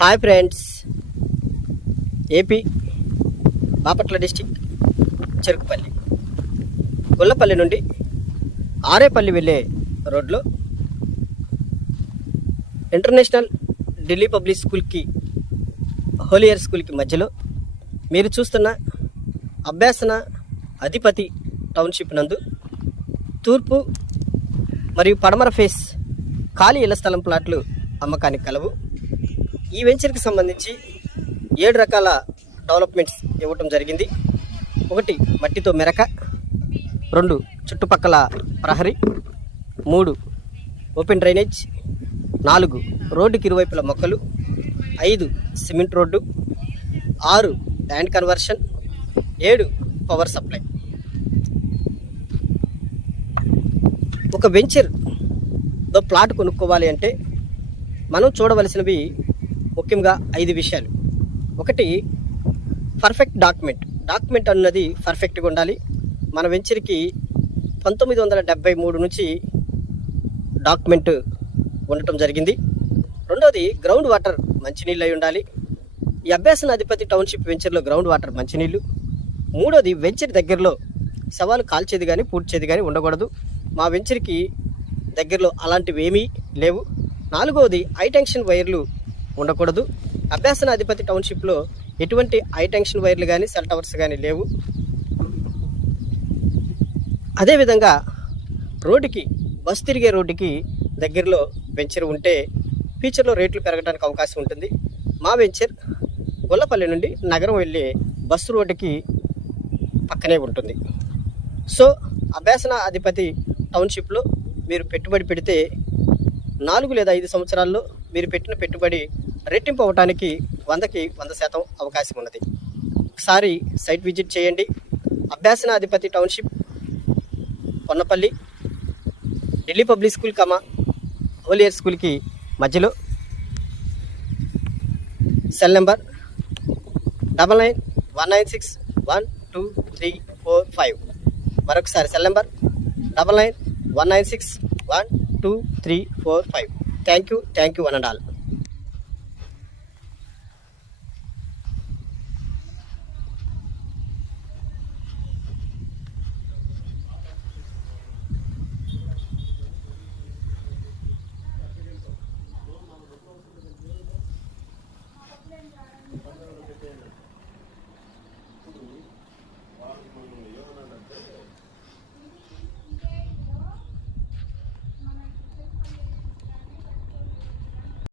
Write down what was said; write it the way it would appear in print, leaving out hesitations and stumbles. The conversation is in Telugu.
Hi friends, AP Bapatla district Cherukupalli Gollapalli నుండి ఆరేపల్లి వెళ్ళే రోడ్లో ఇంటర్నేషనల్ ఢిల్లీ పబ్లిక్ స్కూల్కి హోలియర్ స్కూల్కి మధ్యలో మీరు చూస్తున్న అభ్యాసన అధిపతి టౌన్షిప్ నందు తూర్పు మరియు పడమర ఫేస్ ఖాళీ ఇళ్ల స్థలం ప్లాట్లు అమ్మకానికి కలవు. ఈ వెంచర్కి సంబంధించి 7 రకాల డెవలప్మెంట్స్ ఇవ్వటం జరిగింది. 1 మట్టితో మెరక, 2 చుట్టుపక్కల ప్రహరీ, 3 ఓపెన్ డ్రైనేజ్, 4 రోడ్డుకి ఇరువైపుల మొక్కలు, 5 cement road, 6 land conversion, 7 power supply. ఒక వెంచర్లో ప్లాట్ కొనుక్కోవాలి అంటే మనం చూడవలసినవి ముఖ్యంగా 5 విషయాలు. 1 పర్ఫెక్ట్ డాక్యుమెంట్ అన్నది పర్ఫెక్ట్గా ఉండాలి. మన వెంచర్కి 1973 నుంచి డాక్యుమెంట్ ఉండటం జరిగింది. 2ది గ్రౌండ్ వాటర్ మంచినీళ్ళు అయి ఉండాలి. ఈ అభ్యాసన అధిపతి టౌన్షిప్ వెంచర్లో గ్రౌండ్ వాటర్ మంచినీళ్ళు. 3ది వెంచర్ దగ్గరలో సవాలు కాల్చేది కానీ పూడ్చేది కానీ ఉండకూడదు. మా వెంచర్కి దగ్గరలో అలాంటివి ఏమీ లేవు. 4వది హై టెన్షన్ వైర్లు ఉండకూడదు. అభ్యాసన అధిపతి టౌన్షిప్లో ఎటువంటి హై టెన్షన్ వైర్లు కానీ సెల్ టవర్స్ కానీ లేవు. అదేవిధంగా రోడ్డుకి బస్సు తిరిగే రోడ్డుకి దగ్గరలో వెంచర్ ఉంటే ఫ్యూచర్లో రేట్లు పెరగడానికి అవకాశం ఉంటుంది. మా వెంచర్ గొల్లపల్లి నుండి నగరం వెళ్ళే బస్సు రోడ్డుకి పక్కనే ఉంటుంది. సో అభ్యాసన అధిపతి టౌన్షిప్లో మీరు పెట్టుబడి పెడితే 4 లేదా 5 సంవత్సరాల్లో మీరు పెట్టిన పెట్టుబడి రెట్టింపు అవ్వడానికి 100కి 100% అవకాశం ఉన్నది. ఒకసారి సైట్ విజిట్ చేయండి. అభ్యాసన అధిపతి township, Ponnapalli, Delhi public school holier స్కూల్కి మధ్యలో. Cell number 9919612345. మరొకసారి cell number 9919612345. Thank you one and all.